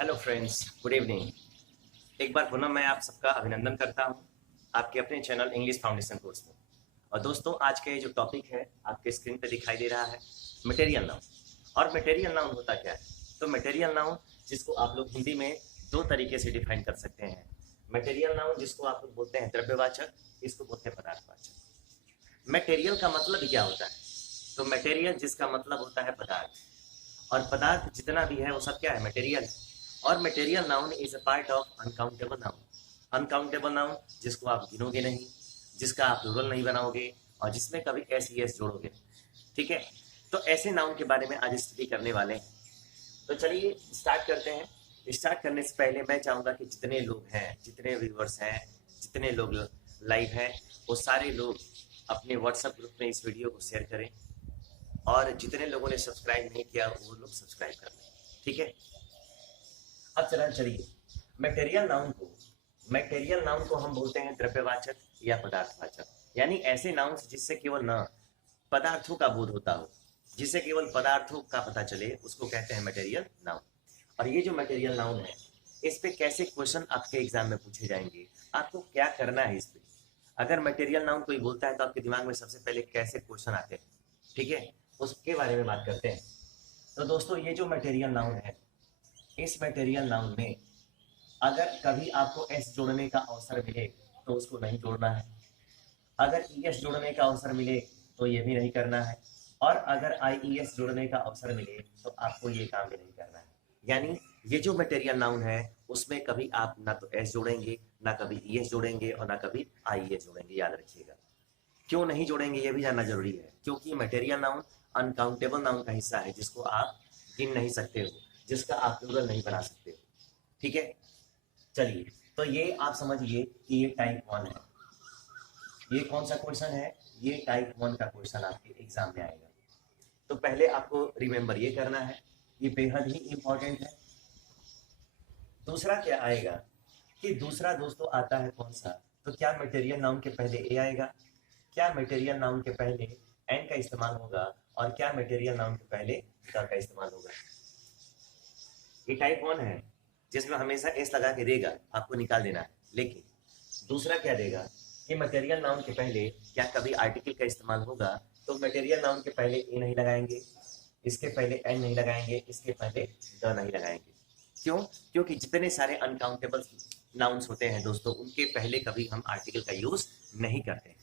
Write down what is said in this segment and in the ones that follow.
Hello friends, good evening. एक बार पुनः मैं आप सबका अभिनंदन करता हूं आपके अपने चैनल इंग्लिश फाउंडेशन कोर्स में। और दोस्तों, आज का ये जो टॉपिक है आपके स्क्रीन पे दिखाई दे रहा है, मटेरियल नाउन। और मटेरियल नाउन होता क्या है? तो मटेरियल नाउन जिसको आप लोग हिंदी में दो तरीके से डिफाइन कर सकते हैं। मटेरियल नाउन जिसको आप लोग बोलते हैं द्रव्यवाचक, इसको बोलते हैं पदार्थवाचक। मटेरियल का मतलब क्या होता है? तो मटेरियल जिसका मतलब होता है पदार्थ, और पदार्थ जितना भी है वो सब क्या है? मटेरियल। और material noun is a part of uncountable noun. Uncountable noun जिसको आप गिनोगे नहीं, जिसका आप प्लूरल नहीं बनाओगे, और जिसमें कभी एस ई एस जोड़ोगे। ठीक है, तो ऐसे नाउन के बारे में आज स्टडी करने वाले हैं। तो चलिए स्टार्ट करते हैं। स्टार्ट करने से पहले मैं चाहूँगा कि जितने लोग हैं, जितने व्यूवर्स हैं, जितने लोग लाइव हैं, वो सारे लोग अपने व्हाट्सएप ग्रुप में इस वीडियो को शेयर करें। और जितने लोगों ने सब्सक्राइब नहीं किया वो लोग सब्सक्राइब कर लें। ठीक है, अब चलिए मटेरियल नाउन को हम बोलते हैं द्रव्यवाचक या पदार्थवाचक। यानी ऐसे नाउन जिससे केवल न पदार्थों का बोध होता हो, जिससे केवल पदार्थों का पता चले, उसको कहते हैं मटेरियल नाउन। और ये जो मटेरियल नाउन है, इस पे कैसे क्वेश्चन आपके एग्जाम में पूछे जाएंगे, आपको क्या करना है इस पे। अगर मटेरियल नाउन कोई बोलता है तो आपके दिमाग में सबसे पहले कैसे क्वेश्चन आते हैं, ठीक है, उसके बारे में बात करते हैं। तो दोस्तों, ये जो मटेरियल नाउन है, इस मटेरियल नाउन में अगर कभी आपको एस जोड़ने का अवसर मिले तो उसको नहीं जोड़ना है। अगर ई एस जोड़ने का अवसर मिले तो ये भी नहीं करना है। और अगर आई ई एस जोड़ने का अवसर मिले तो आपको ये काम भी नहीं करना है। यानी ये जो मटेरियल नाउन है उसमें कभी आप ना तो एस जोड़ेंगे, ना कभी ई एस जोड़ेंगे, और ना कभी आई एस जोड़ेंगे। याद रखिएगा, क्यों नहीं जोड़ेंगे ये भी जानना जरूरी है, क्योंकि मटेरियल नाउन अनकाउंटेबल नाउन का हिस्सा है, जिसको आप गिन नहीं सकते हो, जिसका आप प्लूरल नहीं बना सकते हो। ठीक है, चलिए, तो ये आप समझिए कि ये टाइप 1 है। ये कौन सा क्वेश्चन है? ये टाइप 1 का क्वेश्चन आपके एग्जाम में आएगा। तो पहले आपको रिमेंबर ये करना है, ये बेहद ही इंपॉर्टेंट है। दूसरा क्या आएगा कि दूसरा दोस्तों आता है कौन सा? तो क्या मटेरियल नाउन के पहले ए आएगा, क्या मटेरियल नाउन के पहले एन का इस्तेमाल होगा, और क्या मटेरियल नाउन के पहले द का इस्तेमाल होगा। ये टाइप 1 है जिसमें हमेशा एस लगा के देगा, आपको निकाल देना है। लेकिन दूसरा क्या देगा कि मटेरियल नाउन के पहले क्या कभी आर्टिकल का इस्तेमाल होगा, तो मटेरियल नाउन के पहले ए नहीं लगाएंगे, इसके पहले एन नहीं लगाएंगे, इसके पहले द नहीं लगाएंगे। क्यों? क्योंकि जितने सारे अनकाउंटेबल नाउन्स होते हैं दोस्तों, उनके पहले कभी हम आर्टिकल का यूज नहीं करते हैं।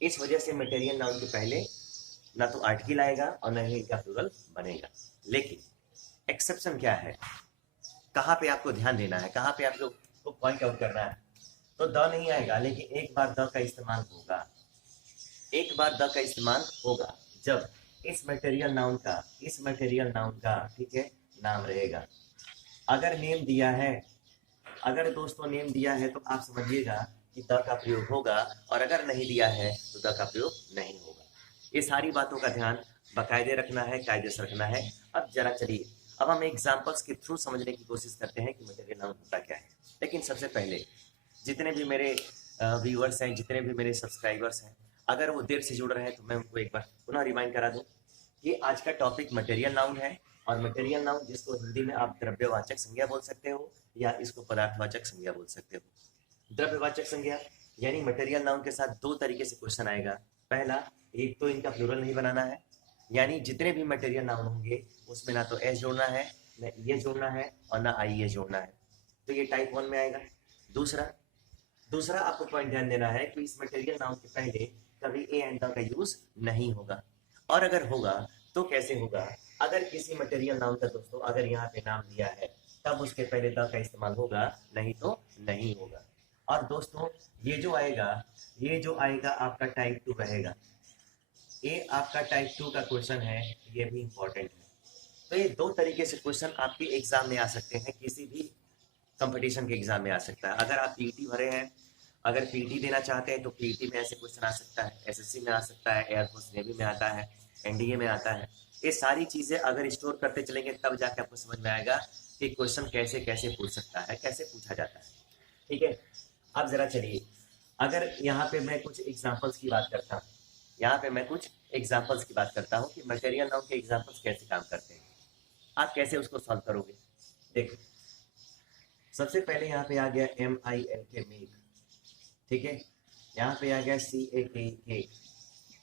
इस वजह से मटेरियल नाउन के पहले ना तो आर्टिकल आएगा और ना ही इनका प्लूरल बनेगा। लेकिन एक्सेप्शन क्या है, कहाँ पे आपको ध्यान देना है, कहाँ पे आप लोग को पॉइंट आउट करना है। तो द नहीं आएगा, लेकिन एक बार द का इस्तेमाल होगा। एक बार द का इस्तेमाल होगा जब इस मटेरियल नाउन का ठीक है नाम रहेगा। अगर नेम दिया है, अगर दोस्तों नेम दिया है तो आप समझिएगा कि द का प्रयोग होगा, और अगर नहीं दिया है तो द का प्रयोग नहीं होगा। ये सारी बातों का ध्यान बाकायदे रखना है, कायदे से रखना है। अब जरा चलिए, अब हम एग्जाम्पल्स के थ्रू समझने की कोशिश करते हैं कि मटेरियल नाउन होता क्या है। लेकिन सबसे पहले जितने भी मेरे व्यूअर्स हैं, जितने भी मेरे सब्सक्राइबर्स हैं, अगर वो देर से जुड़ रहे हैं तो मैं उनको एक बार पुनः रिमाइंड करा दूं कि आज का टॉपिक मटेरियल नाउन है। और मटेरियल नाउन जिसको हिंदी में आप द्रव्यवाचक संज्ञा बोल सकते हो, या इसको पदार्थवाचक संज्ञा बोल सकते हो। द्रव्यवाचक संज्ञा यानी मटेरियल नाउन के साथ दो तरीके से क्वेश्चन आएगा। पहला, एक तो इनका प्लूरल नहीं बनाना है, यानी जितने भी मटेरियल नाउन होंगे उसमें ना तो एस जोड़ना है, ना ये जोड़ना है, और ना आई ए जोड़ना है। तो ये टाइप 1 में आएगा। दूसरा दूसरा आपको पॉइंट ध्यान देना है कि इस मटेरियल नाउन के पहले कभी ए एंड द का यूज नहीं होगा। और अगर होगा तो कैसे होगा? अगर किसी मटेरियल नाउन का दोस्तों अगर यहाँ पे नाम दिया है तब उसके पहले द का इस्तेमाल होगा, नहीं तो नहीं होगा। और दोस्तों, ये जो आएगा आपका टाइप 2 रहेगा। ये आपका टाइप 2 का क्वेश्चन है, ये भी इंपॉर्टेंट है। तो ये दो तरीके से क्वेश्चन आपके एग्जाम में आ सकते हैं, किसी भी कंपटीशन के एग्जाम में आ सकता है। अगर आप पीटी भरे हैं, अगर पीटी देना चाहते हैं तो पीटी में ऐसे क्वेश्चन आ सकता है, एसएससी में आ सकता है, एयरफोर्स नेवी में आता है, एनडीए में आता है। ये सारी चीजें अगर स्टोर करते चलेंगे तब जाके आपको समझ में आएगा कि क्वेश्चन कैसे कैसे पूछ सकता है, कैसे पूछा जाता है। ठीक है, अब जरा चलिए, अगर यहाँ पे मैं कुछ एग्जाम्पल्स की बात करता हूँ, कि मटेरियल नाउन के एग्जाम्पल्स कैसे काम करते हैं, आप कैसे उसको सॉल्व करोगे। देखो, सबसे पहले यहाँ पे आ गया MILK मिल्क, ठीक है। यहाँ पे आ गया CAK केक,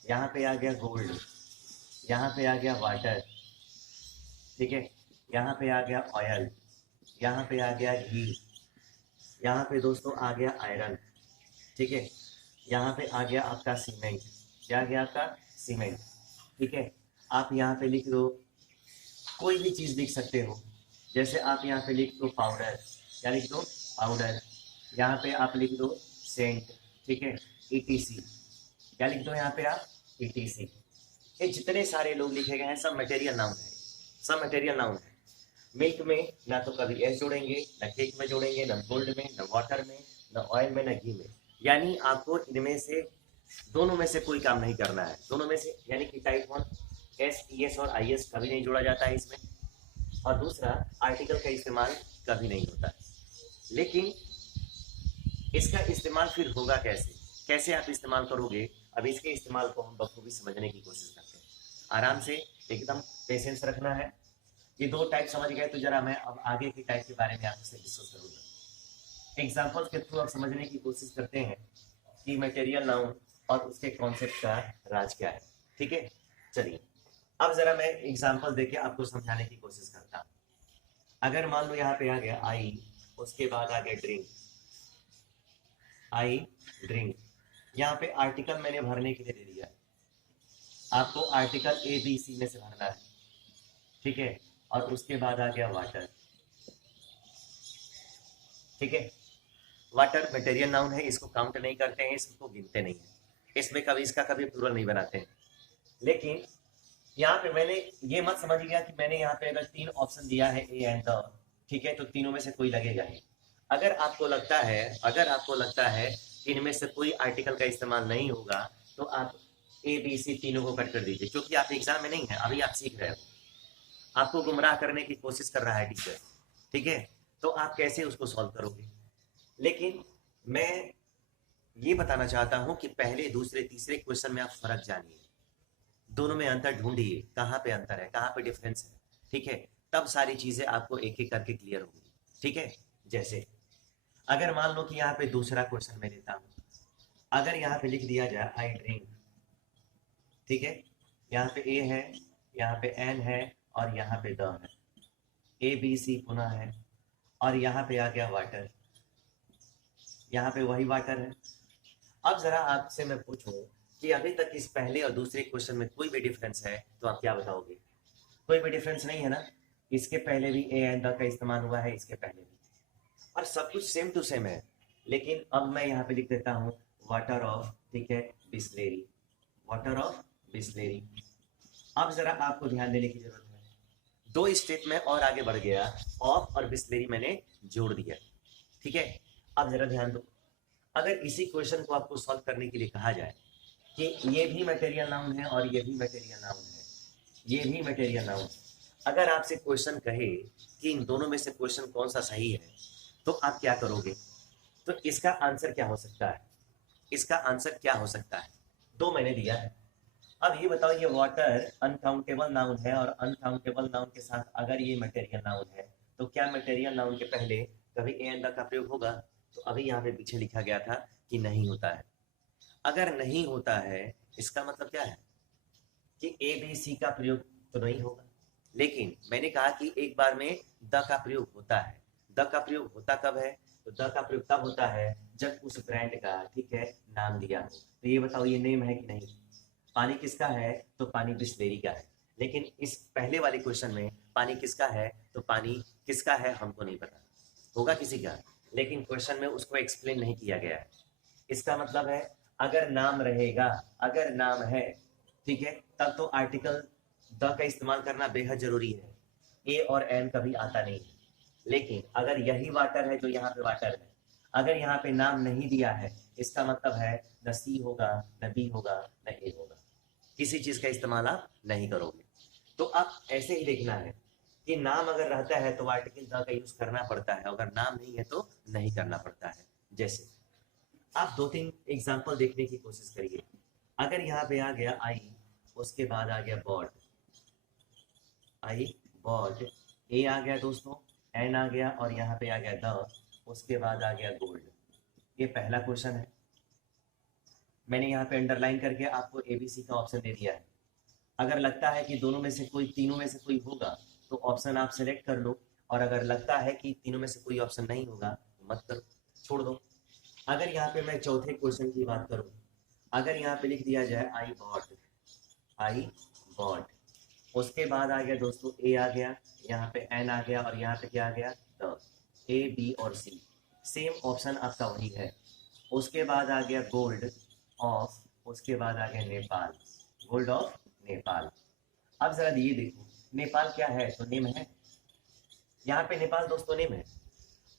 यहाँ पे आ गया गोल्ड, यहाँ पे आ गया वाटर, ठीक है। यहाँ पे आ गया ऑयल, यहाँ पे आ गया घी, यहाँ पे दोस्तों आ गया आयरन, ठीक है। यहाँ पे आ गया आपका सीमेंट, क्या आ गया आपका सीमेंट, ठीक है। आप यहाँ पे लिख दो, कोई भी चीज़ लिख सकते हो, जैसे आप यहाँ पे लिख दो पाउडर, क्या लिख दो पाउडर, यहाँ पे आप लिख दो सेंट, ठीक है, ETC, क्या लिख दो यहाँ पे आप ETC। ये जितने सारे लोग लिखे गए हैं सब मटेरियल नाउन है, सब मटेरियल नाउन है। मिल्क में ना तो कभी एस जोड़ेंगे, ना केक में जोड़ेंगे, ना गोल्ड में, ना वाटर में, ना ऑयल में, ना घी में। यानी आपको इनमें से दोनों में से कोई काम नहीं करना है, दोनों में से, यानी कि टाइप 1 एस, ES और IS कभी नहीं जोड़ा जाता है इसमें, और दूसरा आर्टिकल का इस्तेमाल कभी नहीं होता है। लेकिन इसका इस्तेमाल फिर होगा कैसे, कैसे आप इस्तेमाल करोगे, अब इसके इस्तेमाल को हम बखूबी समझने की कोशिश करते हैं। आराम से एकदम पेशेंस रखना है। ये दो टाइप समझ गए तो जरा मैं अब आगे की टाइप के बारे में आपसे डिस्कस करूंगा। एग्जाम्पल्स के थ्रू आप समझने की कोशिश करते हैं कि मटेरियल नाउन और उसके कॉन्सेप्ट का राज क्या है, ठीक है। चलिए अब जरा मैं एग्जाम्पल देके आपको समझाने की कोशिश करता हूँ। अगर मान लो यहाँ पे आ गया आई, उसके बाद आ गया ड्रिंक, आई ड्रिंक, यहाँ पे आर्टिकल मैंने भरने के लिए दे दिया, आपको आर्टिकल ABC में से भरना है, ठीक है। और उसके बाद आ गया वाटर, ठीक है। वाटर मटेरियल नाउन है, इसको काउंट नहीं करते हैं, इसको गिनते नहीं है, इसमें कभी इसका कभी प्लूरल नहीं बनाते हैं। लेकिन यहाँ पे मैंने ये मत समझ गया कि मैंने यहाँ पे अगर 3 ऑप्शन दिया है ए एंड द, ठीक है, तो तीनों में से कोई लगेगा ही। अगर आपको लगता है कि इनमें से कोई आर्टिकल का इस्तेमाल नहीं होगा तो आप ABC तीनों को कट कर दीजिए, क्योंकि आप एग्जाम में नहीं है, अभी आप सीख रहे हो, आपको गुमराह करने की कोशिश कर रहा है टीचर, ठीक है। तो आप कैसे उसको सॉल्व करोगे। लेकिन मैं ये बताना चाहता हूं कि पहले दूसरे तीसरे क्वेश्चन में आप फर्क जानिए, दोनों में अंतर ढूंढिए, कहाँ पे अंतर है, कहाँ पे डिफरेंस है, ठीक है। तब सारी चीजें आपको एक एक करके क्लियर होंगी, ठीक है। जैसे अगर मान लो कि यहाँ पे दूसरा क्वेश्चन मैं लेता हूं, अगर यहाँ पे लिख दिया जाए आई ड्रिंक, ठीक है, यहाँ पे ए है, यहाँ पे एन है और यहाँ पे द है, ABC पुनः है, और यहाँ पे आ गया वाटर, यहाँ पे वही वाटर है। अब जरा आपसे मैं पूछूं कि अभी तक इस पहले और दूसरे क्वेश्चन में कोई भी डिफरेंस है तो आप क्या बताओगे। कोई भी डिफरेंस नहीं है ना, इसके पहले भी ए एंड द का इस्तेमाल हुआ है, इसके पहले भी, और सब कुछ सेम टू सेम है। लेकिन अब मैं यहाँ पे लिख देता हूँ वाटर ऑफ, ठीक है, बिस्लेरी, वाटर ऑफ बिस्लेरी। अब जरा आपको ध्यान देने की जरूरत है, 2 स्टेप में और आगे बढ़ गया, ऑफ और बिस्लेरी मैंने जोड़ दिया, ठीक है। अब जरा ध्यान दो, अगर इसी क्वेश्चन को आपको सॉल्व करने के लिए कहा जाए कि ये भी मटेरियल नाउन है और ये भी मटेरियल नाउन है, ये भी मटेरियल नाउन, अगर आपसे क्वेश्चन कहे कि इन दोनों में से क्वेश्चन कौन सा सही है तो आप क्या करोगे। तो इसका आंसर क्या हो सकता है, इसका आंसर क्या हो सकता है, 2 मैंने दिया है। अब ये बताओ, ये वाटर अनकाउंटेबल नाउन है और अनकाउंटेबल नाउन के साथ अगर ये मटेरियल नाउन है तो क्या मटेरियल नाउन के पहले कभी ए एंड द का प्रयोग होगा। तो अभी यहाँ पे पीछे लिखा गया था कि नहीं होता है। अगर नहीं होता है इसका मतलब क्या है कि ABC का प्रयोग तो नहीं होगा। लेकिन मैंने कहा कि एक बार में द का प्रयोग होता है। द का प्रयोग होता कब है, तो द का प्रयोग तब होता है जब उस ब्रांड का, ठीक है, नाम दिया हो। तो ये बताओ ये नेम है कि नहीं। पानी किसका है, तो पानी बिस्लेरी का है। लेकिन इस पहले वाले क्वेश्चन में पानी किसका है, तो पानी किसका है हमको नहीं पता, होगा किसी का, लेकिन क्वेश्चन में उसको एक्सप्लेन नहीं किया गया है। इसका मतलब है अगर नाम रहेगा, अगर नाम है, ठीक है, तब तो आर्टिकल द का इस्तेमाल करना बेहद जरूरी है, ए और एन कभी आता नहीं है। लेकिन अगर यही वाटर है जो यहाँ पे वाटर है, अगर यहाँ पे नाम नहीं दिया है, इसका मतलब है न सी होगा, न बी होगा, न ए होगा, किसी चीज का इस्तेमाल आप नहीं करोगे। तो आप ऐसे ही देखना है कि नाम अगर रहता है तो आर्टिकल द का यूज करना पड़ता है, अगर नाम नहीं है तो नहीं करना पड़ता है। जैसे आप 2-3 एग्जाम्पल देखने की कोशिश करिए। अगर यहाँ पे आ गया आई, उसके बाद आ गया बॉड, आई बॉड, ए आ गया दोस्तों, एन आ गया और यहाँ पे आ गया द, उसके बाद आ गया गोल्ड। ये पहला क्वेश्चन है, मैंने यहाँ पे अंडरलाइन करके आपको ABC का ऑप्शन दे दिया है। अगर लगता है कि दोनों में से कोई, तीनों में से कोई होगा तो ऑप्शन आप सेलेक्ट कर लो, और अगर लगता है कि तीनों में से कोई ऑप्शन नहीं होगा तो मत करो, छोड़ दो। अगर यहाँ पे मैं चौथे क्वेश्चन की बात करूँ, अगर यहाँ पे लिख दिया जाए आई बॉट, उसके बाद आ गया दोस्तों ए आ गया, यहाँ पे एन आ गया, और यहाँ पे क्या आ गया द, ए बी और सी, सेम ऑप्शन आपका वही है। उसके बाद आ गया गोल्ड ऑफ, उसके बाद आ गया नेपाल, गोल्ड ऑफ नेपाल। अब जरा ये देखो, नेपाल क्या है तो नेम है, यहाँ पे नेपाल दोस्तों नेम है,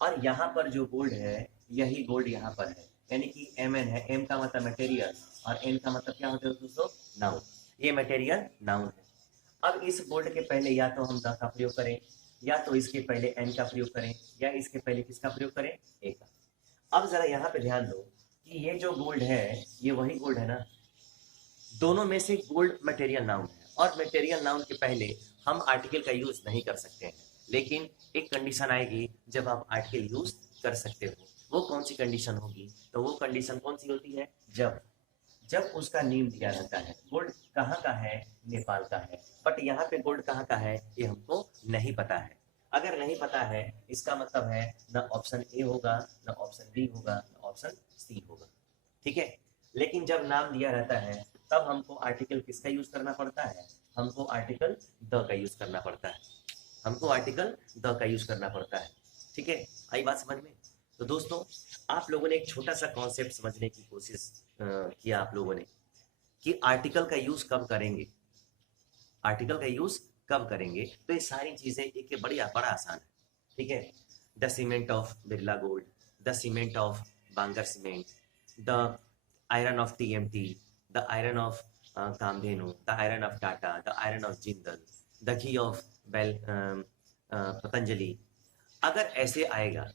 और यहाँ पर जो गोल्ड है यही गोल्ड यहाँ पर है, यानी कि MN है। M का मतलब मटेरियल और N का मतलब क्या होता है दोस्तों, नाउन। ये मटेरियल नाउन है। अब इस गोल्ड के पहले या तो हम द का प्रयोग करें, या तो इसके पहले N का प्रयोग करें, या इसके पहले किसका प्रयोग करें, ए का। अब जरा यहाँ पे ध्यान दो कि ये जो गोल्ड है ये वही गोल्ड है ना, दोनों में से गोल्ड मटेरियल नाउन है, और मटेरियल नाउन के पहले हम आर्टिकल का यूज नहीं कर सकते हैं, लेकिन एक कंडीशन आएगी जब आप आर्टिकल यूज कर सकते हो। वो कौन सी कंडीशन होगी, तो वो कंडीशन कौन सी होती है, जब उसका नेम दिया रहता है। गोल्ड कहाँ का है, नेपाल का है, बट यहाँ पे गोल्ड कहाँ का है ये हमको नहीं पता है। अगर नहीं पता है इसका मतलब है न ऑप्शन ए होगा, न ऑप्शन बी होगा, न ऑप्शन सी होगा, ठीक है। लेकिन जब नाम दिया रहता है तब हमको आर्टिकल किसका यूज करना पड़ता है, हमको आर्टिकल द का यूज करना पड़ता है, हमको आर्टिकल द का यूज करना पड़ता है, ठीक है। आई बात समझ में। तो दोस्तों आप लोगों ने एक छोटा सा कॉन्सेप्ट समझने की कोशिश किया आप लोगों ने, कि आर्टिकल का यूज कब करेंगे, आर्टिकल का यूज कब करेंगे। तो ये सारी चीजें एक बड़ा आसान है, ठीक है। The cement of Birla gold, the cement of Bangur cement, the iron of TMT, the iron of Kamdhenu, the iron of Tata, the iron of Jindal, the ghee of Patanjali. अगर ऐसे आएगा,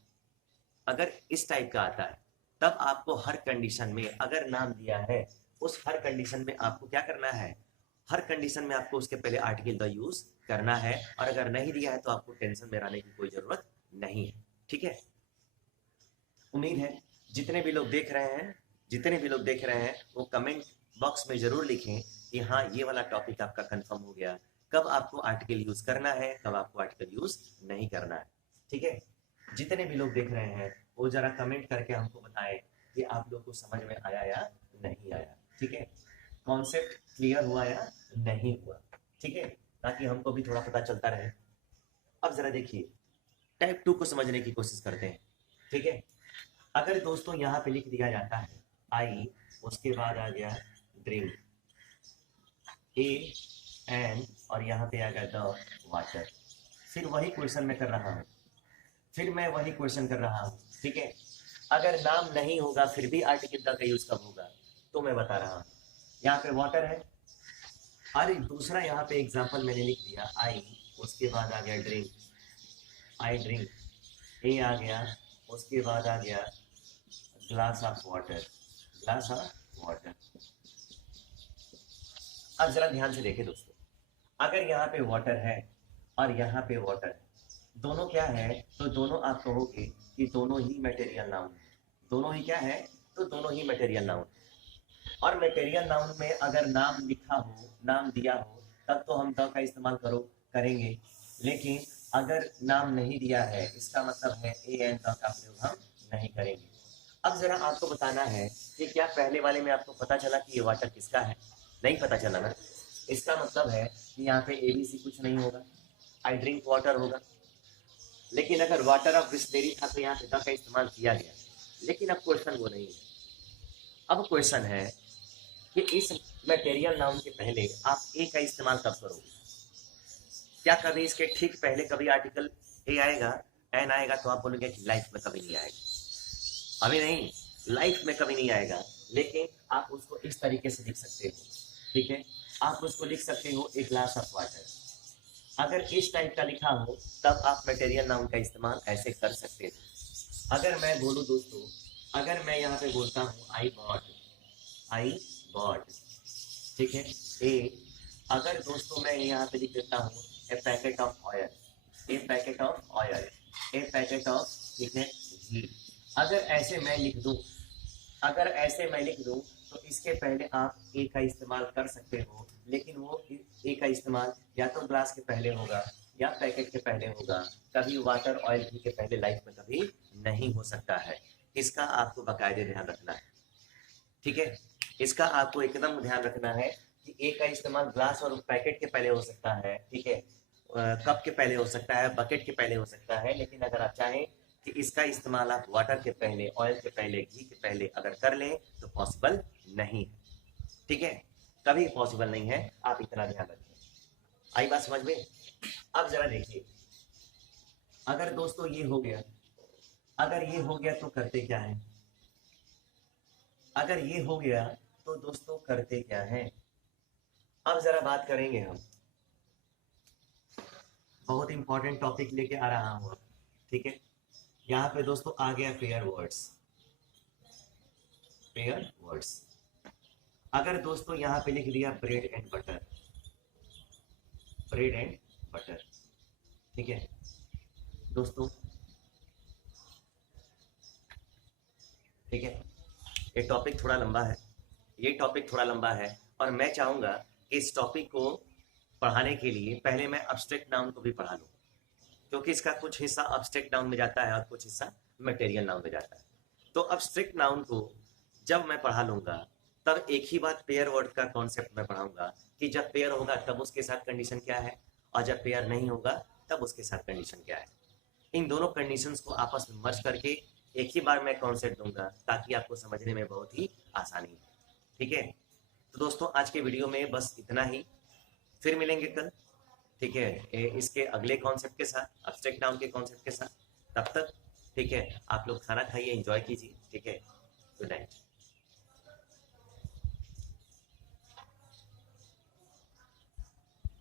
अगर इस टाइप का आता है, तब आपको हर कंडीशन में अगर नाम दिया है, उस हर कंडीशन में आपको क्या करना है, हर कंडीशन में आपको उसके पहले आर्टिकल द यूज करना है, और अगर नहीं दिया है तो आपको टेंशन में रहने की कोई जरूरत नहीं है, ठीक है। उम्मीद है जितने भी लोग देख रहे हैं वो कमेंट बॉक्स में जरूर लिखें कि हाँ ये वाला टॉपिक आपका कंफर्म हो गया, कब आपको आर्टिकल यूज करना है, कब आपको आर्टिकल यूज नहीं करना है, ठीक है। जितने भी लोग देख रहे हैं वो जरा कमेंट करके हमको बताएं कि आप लोग को समझ में आया या नहीं आया, ठीक है। कॉन्सेप्ट क्लियर हुआ या नहीं हुआ, ठीक है, ताकि हमको भी थोड़ा पता चलता रहे। अब जरा देखिए टाइप 2 को समझने की कोशिश करते हैं, ठीक है। अगर दोस्तों यहाँ पे लिख दिया जाता है आई, उसके बाद आ गया ड्रिंक, AN, और यहाँ पे आ गया द वाटर, फिर वही क्वेश्चन मैं कर रहा हूँ, ठीक है। अगर नाम नहीं होगा फिर भी आर्टिकल द का यूज कब होगा, तो मैं बता रहा हूँ। यहाँ पे वाटर है, अरे दूसरा यहाँ पे एग्जांपल मैंने लिख दिया आई, उसके बाद आ गया ड्रिंक, आई ड्रिंक, ए आ गया, उसके बाद आ गया ग्लास ऑफ वाटर। अब जरा ध्यान से देखें दोस्तों, अगर यहाँ पे वाटर है और यहाँ पे वाटर है, दोनों क्या है, तो दोनों आप कहोगे कि दोनों ही मटेरियल नाउन है, दोनों ही क्या है, तो दोनों ही मटेरियल नाउन। और मटेरियल नाउन में अगर नाम लिखा हो, नाम दिया हो, तब तो हम द का इस्तेमाल करेंगे, लेकिन अगर नाम नहीं दिया है इसका मतलब है AN का प्रयोग हम नहीं करेंगे। अब जरा आपको बताना है कि क्या पहले वाले में आपको पता चला कि ये वाटर किसका है, नहीं पता चला ना, इसका मतलब है कि यहाँ पे ABC कुछ नहीं होगा, आई ड्रिंक वाटर होगा। लेकिन अगर वाटर ऑफ बिस्लेरी था तो यहाँ पे द का इस्तेमाल किया गया, लेकिन अब क्वेश्चन वो नहीं है। अब क्वेश्चन है कि इस मटेरियल नाउन के पहले आप ए का इस्तेमाल कब करोगे, क्या कभी इसके ठीक पहले कभी आर्टिकल ए आएगा, एन आएगा, तो आप बोलोगे कि लाइफ में कभी नहीं आएगा, अभी नहीं, लाइफ में कभी नहीं आएगा। लेकिन आप उसको इस तरीके से लिख सकते हो, ठीक है, आप उसको लिख सकते हो ए ग्लास ऑफ वाटर। अगर इस टाइप का लिखा हो तब आप मटेरियल नाउन का इस्तेमाल ऐसे कर सकते हो। अगर मैं बोलूँ दोस्तों, अगर मैं यहाँ पे बोलता हूँ आई बॉट, ठीक है, ए, अगर दोस्तों मैं यहाँ पे लिख देता हूँ ए पैकेट ऑफ ऑयल, ठीक है, घी। अगर ऐसे मैं लिख दूं, अगर ऐसे मैं लिख दूं तो इसके पहले आप ए का इस्तेमाल कर सकते हो, लेकिन वो ए का इस्तेमाल या तो ग्लास के पहले होगा या पैकेट के पहले होगा, कभी वाटर ऑयल घी के पहले लाइफ में कभी नहीं हो सकता है। इसका आपको बाकायदे ध्यान रखना है, ठीक है। इसका आपको एकदम ध्यान रखना है कि ए का इस्तेमाल ग्लास और पैकेट के पहले हो सकता है, ठीक है, कप के पहले हो सकता है, बकेट के पहले हो सकता है, लेकिन अगर आप चाहें कि इसका इस्तेमाल आप वाटर के पहले, ऑयल के पहले, घी के पहले अगर कर लें तो पॉसिबल नहीं है, ठीक है, कभी पॉसिबल नहीं है। आप इतना ध्यान रखें। आई बात समझ में? अब जरा देखिए, अगर दोस्तों ये हो गया, अगर ये हो गया तो करते क्या है? अगर ये हो गया तो दोस्तों करते क्या है? अब जरा बात करेंगे हम, बहुत इंपॉर्टेंट टॉपिक लेके आ रहा हूं अब, ठीक है। यहाँ पे दोस्तों आ गया पेयर वर्ड्स, पेयर वर्ड्स। अगर दोस्तों यहाँ पे लिख दिया bread and butter, bread and butter, ठीक है दोस्तों, ठीक है। ये टॉपिक थोड़ा लंबा है, ये टॉपिक थोड़ा लंबा है, और मैं चाहूंगा कि इस टॉपिक को पढ़ाने के लिए पहले मैं अब्स्ट्रैक्ट नाउन को भी पढ़ा लूँ, क्योंकि इसका कुछ हिस्सा अब्स्ट्रैक्ट नाउन में जाता है और कुछ हिस्सा मटेरियल नाउन में जाता है। तो अब्स्ट्रैक्ट नाउन को जब मैं पढ़ा लूंगा तब एक ही बात पेयर वर्ड का कॉन्सेप्ट मैं पढ़ाऊंगा कि जब पेयर होगा तब उसके साथ कंडीशन क्या है, और जब पेयर नहीं होगा तब उसके साथ कंडीशन क्या है। इन दोनों कंडीशंस को आपस में मर्ज करके एक ही बार मैं कॉन्सेप्ट दूंगा ताकि आपको समझने में बहुत ही आसानी हो, ठीक है। तो दोस्तों आज के वीडियो में बस इतना ही, फिर मिलेंगे कल, ठीक है, इसके अगले कॉन्सेप्ट के साथ, अब्स्ट्रैक्ट नाउन के कॉन्सेप्ट के साथ। तब तक ठीक है, आप लोग खाना खाइए, एंजॉय कीजिए, ठीक है। Good night.